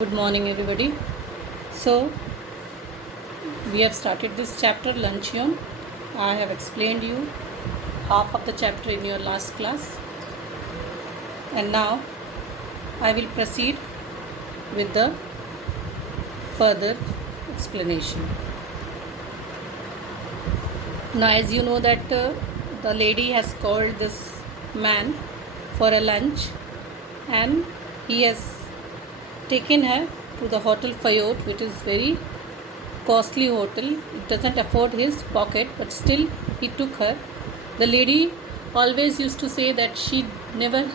Good morning, everybody. So, we have started this chapter, Luncheon. I have explained you half of the chapter in your last class, and now I will proceed with the further explanation. Now, as you know that the lady has called this man for a lunch, and he has taken her to the Hotel Fayot, which is very costly hotel. It doesn't afford his pocket, but still he took her. The lady always used to say that she never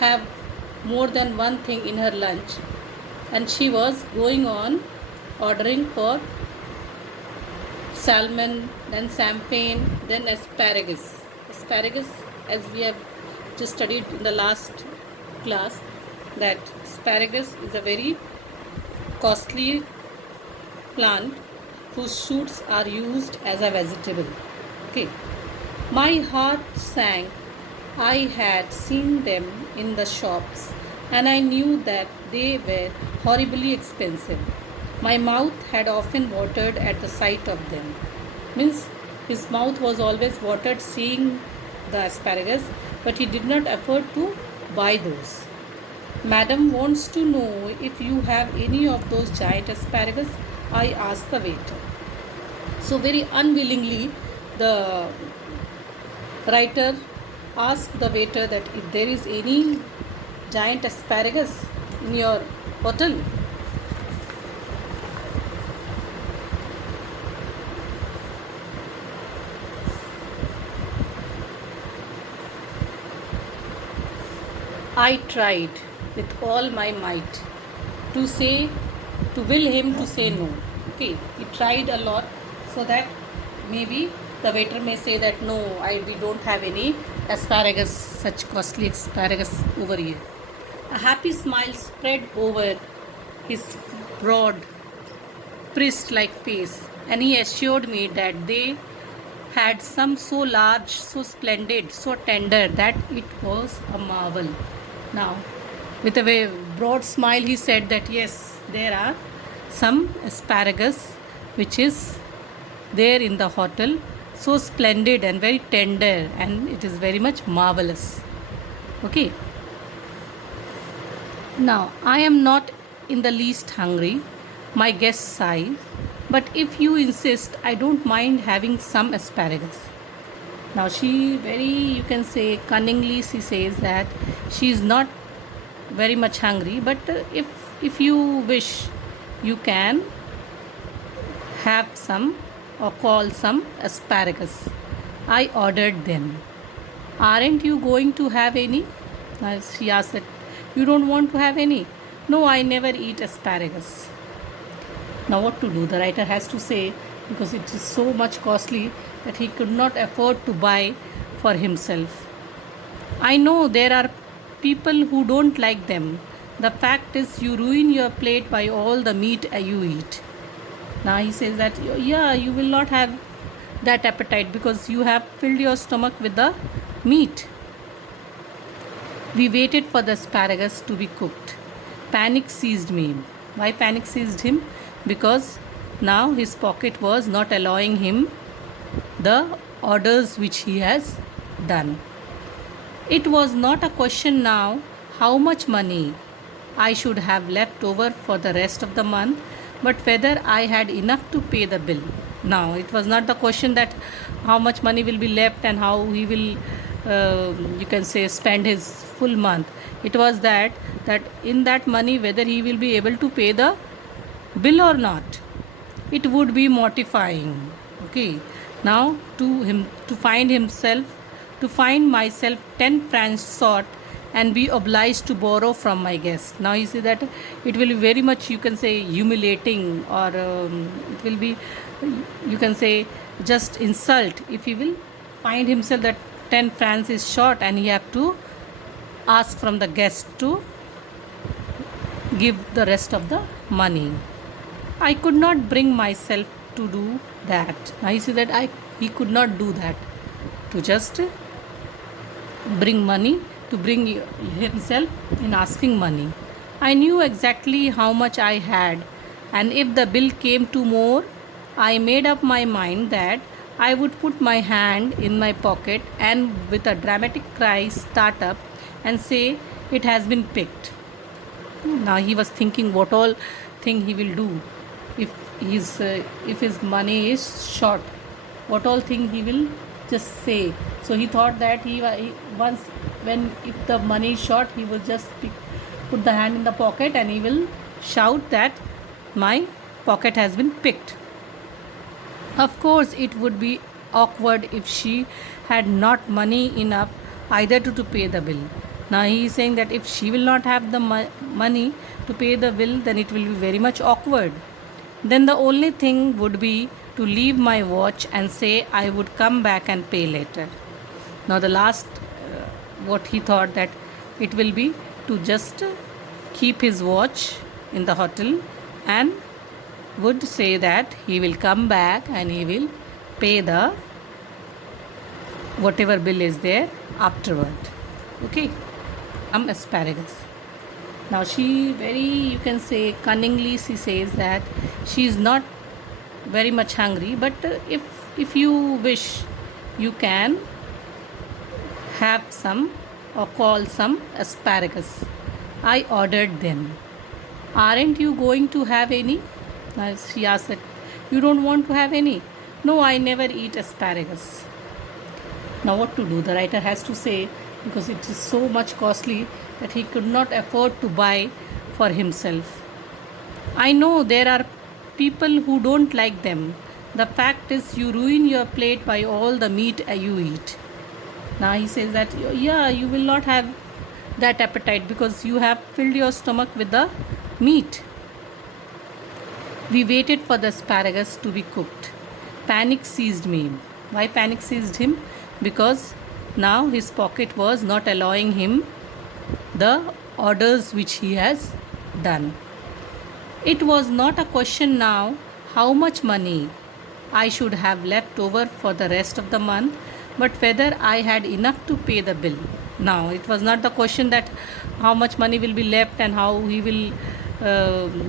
have more than one thing in her lunch, and she was going on ordering for salmon, then champagne, then asparagus. Asparagus, as we have just studied in the last class, that asparagus is a very costly plant whose shoots are used as a vegetable. Okay. My heart sank. I had seen them in the shops and I knew that they were horribly expensive. My mouth had often watered at the sight of them. Means his mouth was always watered seeing the asparagus, but he did not afford to buy those. Madam wants to know if you have any of those giant asparagus, I asked the waiter. So, very unwillingly, the writer asked the waiter that if there is any giant asparagus in your hotel. I tried with all my might to will him to say no. Okay, he tried a lot so that maybe the waiter may say that no, we don't have any asparagus, such costly asparagus over here. A happy smile spread over his broad, priest-like face, and he assured me that they had some so large, so splendid, so tender that it was a marvel. Now, with a very broad smile, he said that yes, there are some asparagus which is there in the hotel, so splendid and very tender, and it is very much marvelous. Okay. Now, I am not in the least hungry, my guest sighed, but if you insist, I don't mind having some asparagus. Now, she very, you can say, cunningly, she says that she is not very much hungry, but if you wish, you can have some or call some asparagus. I ordered them. Aren't you going to have any? She asked that, you don't want to have any? No, I never eat asparagus. Now what to do? The writer has to say, because it is so much costly that he could not afford to buy for himself. I know there are people who don't like them. The fact is, you ruin your plate by all the meat you eat. Now he says that, yeah, you will not have that appetite because you have filled your stomach with the meat. We waited for the asparagus to be cooked. Panic seized me. Why panic seized him? Because now his pocket was not allowing him the orders which he has done. It was not a question now how much money I should have left over for the rest of the month, but whether I had enough to pay the bill. Now, it was not the question that how much money will be left and how he will, you can say, spend his full month. It was that in that money, whether he will be able to pay the bill or not. It would be mortifying. Okay. Now, to find myself 10 francs short and be obliged to borrow from my guest. Now you see that it will be very much, you can say, humiliating, or it will be, you can say, just insult if he will find himself that 10 francs is short and he have to ask from the guest to give the rest of the money. I could not bring myself to do that. Now you see that he could not do that, to just bring money, to bring himself in asking money. I knew exactly how much I had, and if the bill came to more, I made up my mind that I would put my hand in my pocket and with a dramatic cry start up and say, "It has been picked." Now he was thinking what all thing he will do if if his money is short. What all thing he will just say. So he thought that he once when if the money is short, he will just put the hand in the pocket and he will shout that my pocket has been picked. Of course, it would be awkward if she had not money enough either to pay the bill. Now he is saying that if she will not have the money to pay the bill, then it will be very much awkward. Then the only thing would be to leave my watch and say I would come back and pay later. Now the last, what he thought that it will be to just keep his watch in the hotel and would say that he will come back and he will pay the whatever bill is there afterward. Okay, asparagus. Now she very, you can say, cunningly she says that she is not very much hungry, but if you wish, you can have some or call some asparagus. I ordered them. Aren't you going to have any? She asked that, you don't want to have any? No, I never eat asparagus. Now what to do? The writer has to say, because it is so much costly that he could not afford to buy for himself. I know there are people who don't like them. The fact is you ruin your plate by all the meat you eat. Now he says that, yeah, you will not have that appetite because you have filled your stomach with the meat. We waited for the asparagus to be cooked. Panic seized me. Why panic seized him? Because now his pocket was not allowing him the orders which he has done. It was not a question now how much money I should have left over for the rest of the month, but whether I had enough to pay the bill. Now it was not the question that how much money will be left and how he will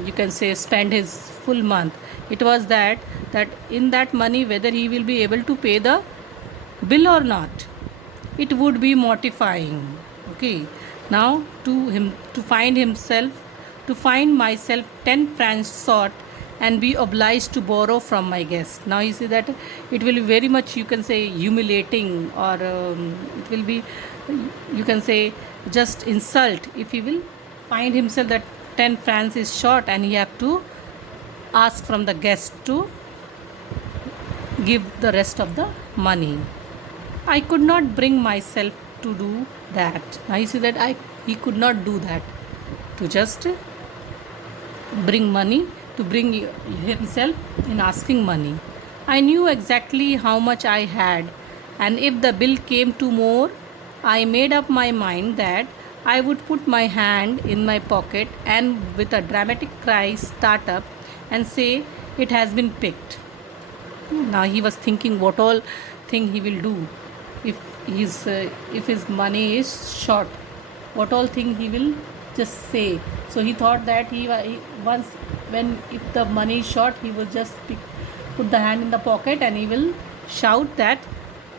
you can say spend his full month. It was that in that money whether he will be able to pay the bill or not. It would be mortifying. Okay, now to find myself 10 francs short and be obliged to borrow from my guest. Now you see that it will be very much, you can say, humiliating, or it will be, you can say, just insult if he will find himself that 10 francs is short and he have to ask from the guest to give the rest of the money. I could not bring myself to do that. Now you see that he could not do that, to just bring money, to bring himself in asking money. I knew exactly how much I had, and if the bill came to more, I made up my mind that I would put my hand in my pocket and with a dramatic cry start up and say, "It has been picked." Now he was thinking what all thing he will do if his money is short. What all thing he will just say. So he thought that he once when if the money is short, he will just put the hand in the pocket and he will shout that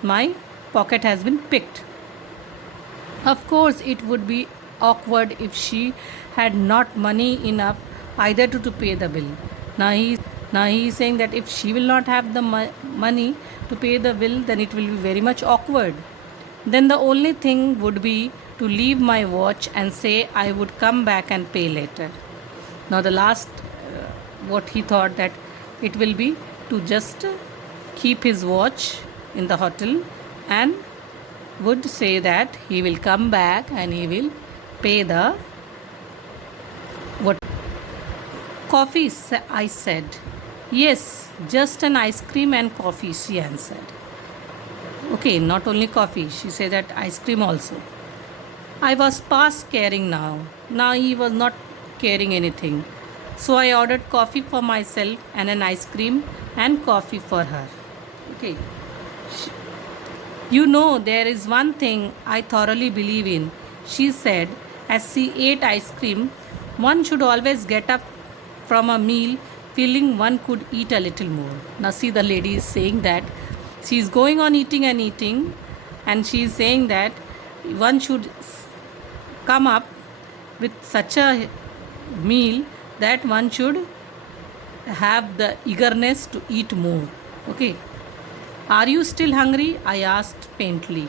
my pocket has been picked. Of course, it would be awkward if she had not money enough either to pay the bill. Now he is saying that if she will not have the money to pay the bill, then it will be very much awkward. Then the only thing would be to leave my watch and say I would come back and pay later. Now the last, what he thought that it will be to just keep his watch in the hotel and would say that he will come back and he will pay the what coffee, I said. Yes, just an ice cream and coffee, she answered. Okay, not only coffee, she said that ice cream also. I was past caring now. Now he was not caring anything. So I ordered coffee for myself and an ice cream and coffee for her. Okay. You know, there is one thing I thoroughly believe in, she said as she ate ice cream One should always get up from a meal feeling one could eat a little more. Now, see, the lady is saying that she is going on eating and eating, and she is saying that one should come up with such a meal that one should have the eagerness to eat more. Okay. Are you still hungry? I asked faintly.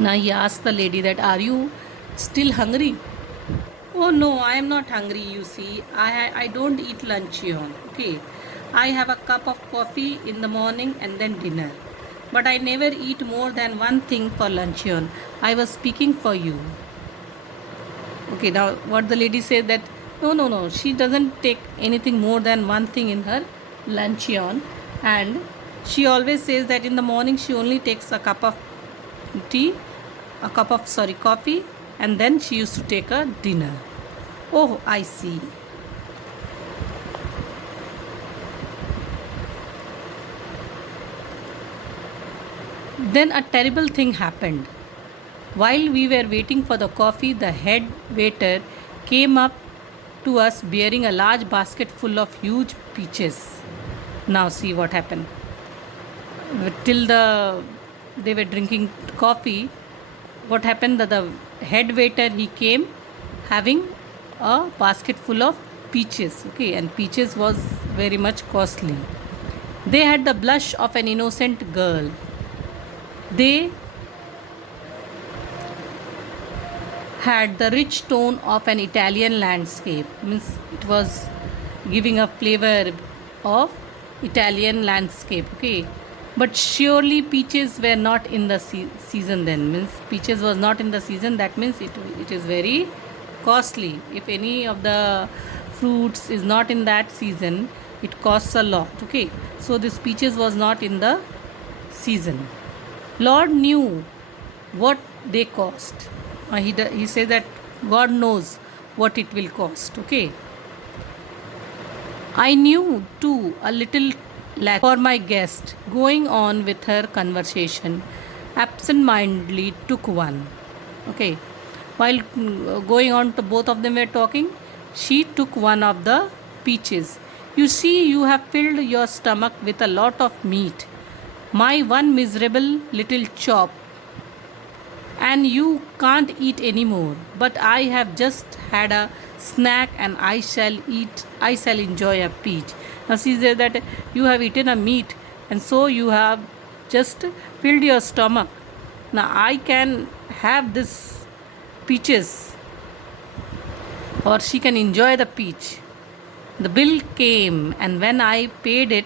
Now he asked the lady that, are you still hungry? Oh no, I am not hungry, you see. I don't eat luncheon. Okay. I have a cup of coffee in the morning and then dinner. But I never eat more than one thing for luncheon. I was speaking for you. Okay, now what the lady said that no, she doesn't take anything more than one thing in her luncheon, and she always says that in the morning she only takes a cup of coffee, and then she used to take a dinner. Oh, I see. Then a terrible thing happened. While we were waiting for the coffee, the head waiter came up to us bearing a large basket full of huge peaches. Now see what happened. Till they were drinking coffee, what happened that the head waiter, he came having a basket full of peaches. Okay, and peaches was very much costly. They had the blush of an innocent girl. They had the rich tone of an Italian landscape. Means it was giving a flavor of Italian landscape. Okay, but surely peaches were not in the season then. Means peaches was not in the season. That means it is very costly. If any of the fruits is not in that season, it costs a lot. Okay, so this peaches was not in the season. Lord knew what they cost. He says that God knows what it will cost. Okay. I knew too a little lack for my guest, going on with her conversation, absent-mindedly took one. Okay. While going on to both of them were talking, she took one of the peaches. You see, you have filled your stomach with a lot of meat. My one miserable little chop, and you can't eat any more. But I have just had a snack and I shall enjoy a peach. Now she says that you have eaten a meat and so you have just filled your stomach. Now I can have this peaches, or she can enjoy the peach. The bill came, and when I paid it,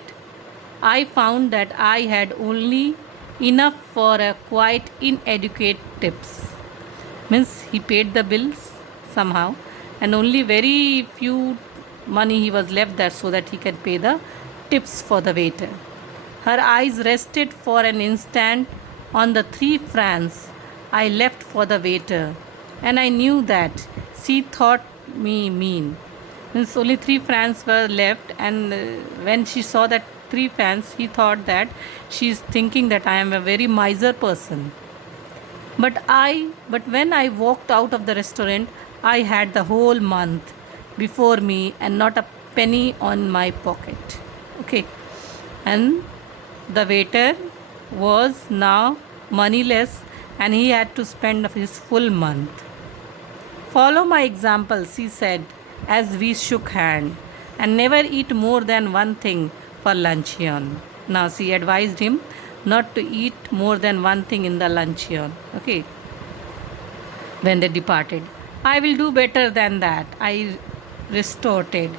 I found that I had only enough for a quite inadequate tips. Means he paid the bills somehow, and only very few money he was left there so that he can pay the tips for the waiter. Her eyes rested for an instant on the 3 francs I left for the waiter, and I knew that she thought me mean. Means only 3 francs were left, and when she saw that 3 francs, he thought that she is thinking that I am a very miser person. But when I walked out of the restaurant, I had the whole month before me and not a penny on my pocket. Okay, and the waiter was now moneyless, and he had to spend his full month. Follow my example, she said, as we shook hands, and never eat more than one thing for luncheon. Now she advised him not to eat more than one thing in the luncheon. Okay. When they departed, I will do better than that, I retorted.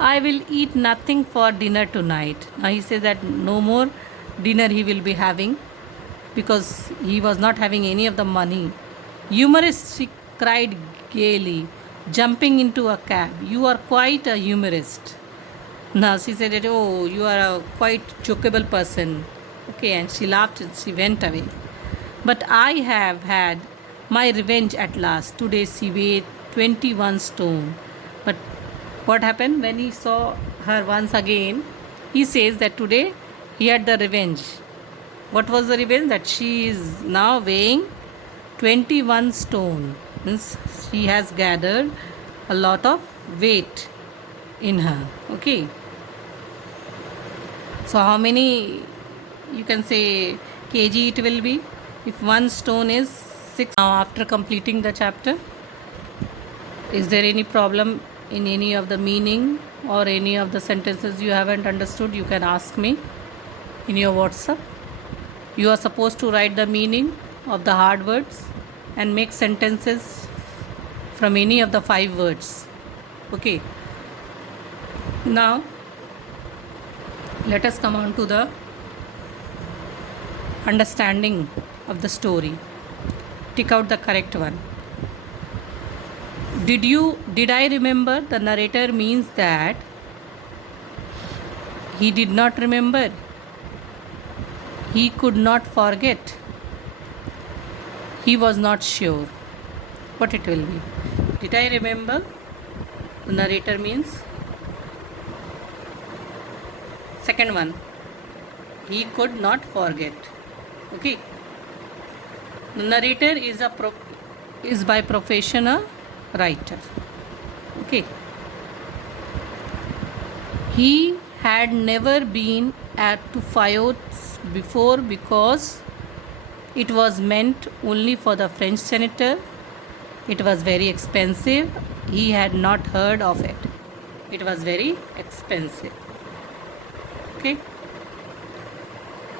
I will eat nothing for dinner tonight. Now he says that no more dinner he will be having, because he was not having any of the money. Humorist, she cried gaily, jumping into a cab. You are quite a humorist. Now she said that, oh, you are a quite jokeable person. Okay, and she laughed and she went away. But I have had my revenge at last. Today she weighed 21 stone. But what happened when he saw her once again? He says that today he had the revenge. What was the revenge? That she is now weighing 21 stone. means she has gathered a lot of weight in her. Okay, so how many you can say kg it will be if one stone is 6? Now after completing the chapter, is there any problem in any of the meaning or any of the sentences you haven't understood? You can ask me in your WhatsApp. You are supposed to write the meaning of the hard words and make sentences from any of the 5 words. Okay, now let us come on to the understanding of the story. Tick out the correct one. Did I remember? The narrator means that he did not remember, he could not forget, he was not sure. What it will be? Did I remember? The narrator means. Second one, he could not forget. Okay, the narrator is by profession a writer. Okay, he had never been to Fayot before because it was meant only for the French senator. It was very expensive. He had not heard of it. It was very expensive. Okay,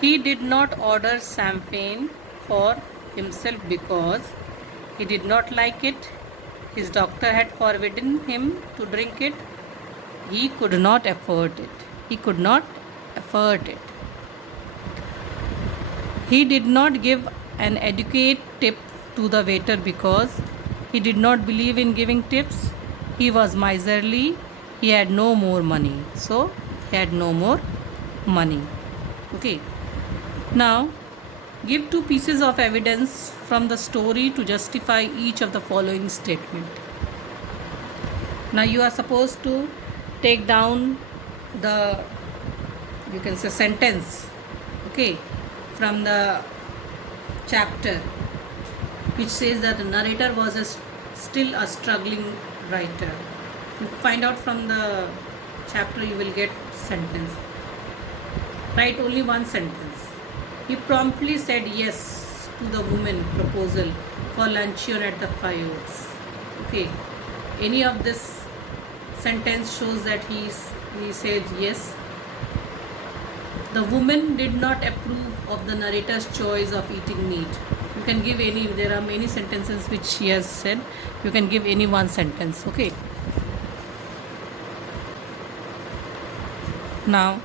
he did not order champagne for himself because he did not like it. His doctor had forbidden him to drink it. He could not afford it. He could not afford it. He did not give an adequate tip to the waiter because he did not believe in giving tips. He was miserly. He had no more money. So, he had no more money. Okay. Now, give 2 pieces of evidence from the story to justify each of the following statement. Now, you are supposed to take down the, you can say, sentence, okay, from the chapter, which says that the narrator was still a struggling writer. You find out from the chapter, you will get sentence. Write only one sentence. He promptly said yes to the woman proposal for luncheon at the Fayots. Okay, any of this sentence shows that he said yes. The woman did not approve of the narrator's choice of eating meat. You can give any, there are many sentences which he has said. You can give any one sentence. Okay. Now,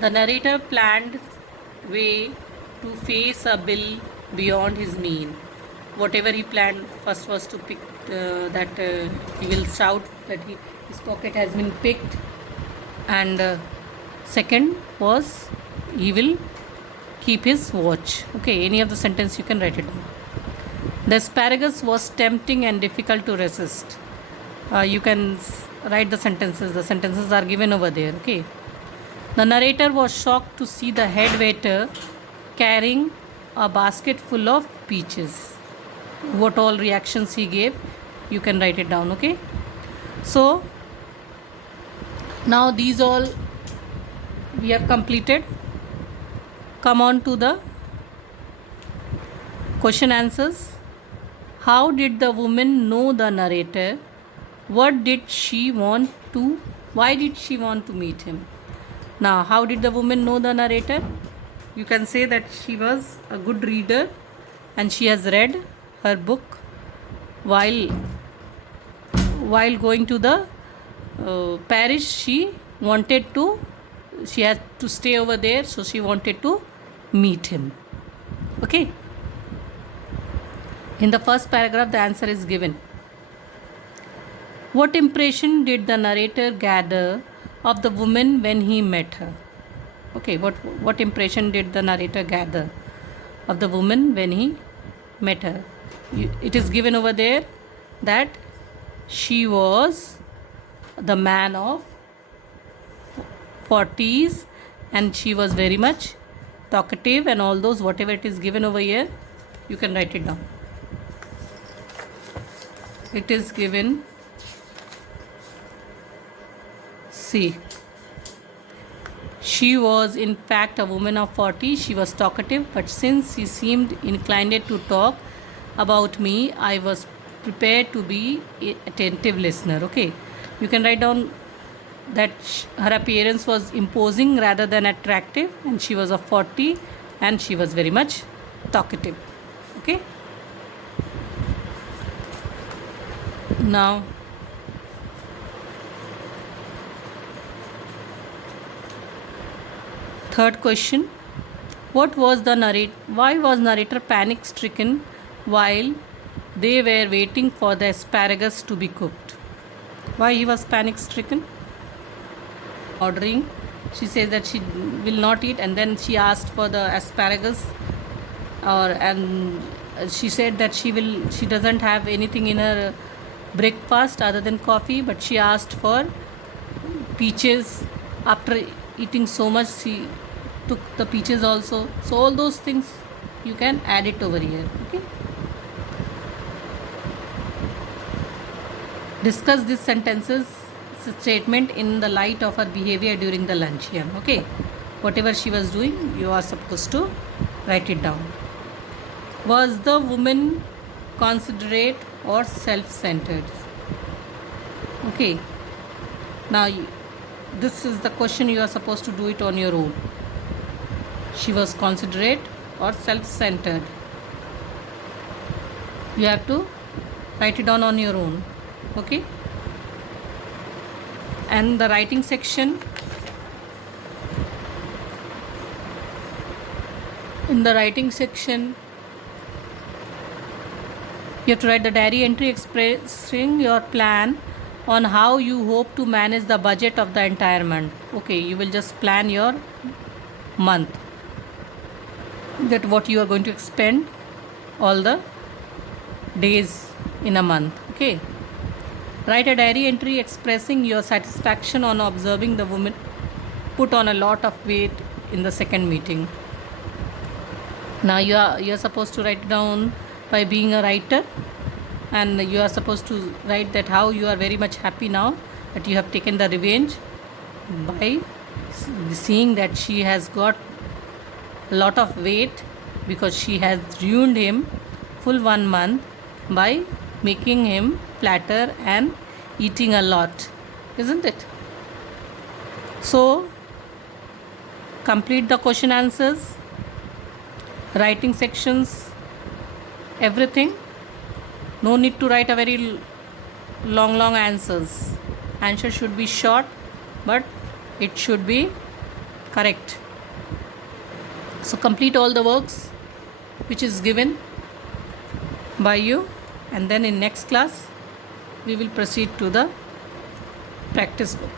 the narrator planned way to face a bill beyond his mean. Whatever he planned, first was to pick that he will shout that his pocket has been picked, and second was he will keep his watch. Okay, any of the sentence you can write it down. The asparagus was tempting and difficult to resist. You can write the sentences. The sentences are given over there. Okay. The narrator was shocked to see the head waiter carrying a basket full of peaches. What all reactions he gave, you can write it down. Okay. So, now these all we have completed. Come on to the question answers. How did the woman know the narrator? What did she want to? Why did she want to meet him? Now, how did the woman know the narrator? You can say that she was a good reader and she has read her book while going to the Paris. She had to stay over there, so she wanted to meet him. Okay. In the first paragraph, the answer is given. What impression did the narrator gather of the woman when he met her? Okay, what impression did the narrator gather of the woman when he met her? It is given over there that she was the man of 40s and she was very much talkative, and all those, whatever it is given over here, you can write it down. It is given, see, she was in fact a woman of 40. She was talkative, but since she seemed inclined to talk about me, I was prepared to be an attentive listener. Okay, you can write down that her appearance was imposing rather than attractive, and she was of 40 and she was very much talkative. Okay, now third question, what was the why was narrator panic stricken while they were waiting for the asparagus to be cooked? Why he was panic stricken? Ordering, she says that she will not eat, and then she asked for the asparagus, and she said that she doesn't have anything in her breakfast other than coffee, but she asked for peaches. After eating so much, she took the peaches also. So all those things you can add it over here. Okay, discuss these sentences statement in the light of her behavior during the luncheon. Okay, whatever she was doing, you are supposed to write it down. Was the woman considerate or self-centered? Okay, now this is the question, you are supposed to do it on your own. She was considerate or self-centered? You have to write it down on your own. Okay, and the writing section, in the writing section you have to write the diary entry expressing your plan on how you hope to manage the budget of the entire month. Okay, you will just plan your month, that what you are going to spend all the days in a month. Okay, write a diary entry expressing your satisfaction on observing the woman put on a lot of weight in the second meeting. Now you are supposed to write down by being a writer, and you are supposed to write that how you are very much happy now that you have taken the revenge by seeing that she has got a lot of weight because she has ruined him full 1 month by making him platter and eating a lot, isn't it? So complete the question answers, writing sections, everything. No need to write a very long answers. Answer should be short, but it should be correct. So complete all the works which is given by you, and then in next class we will proceed to the practice book.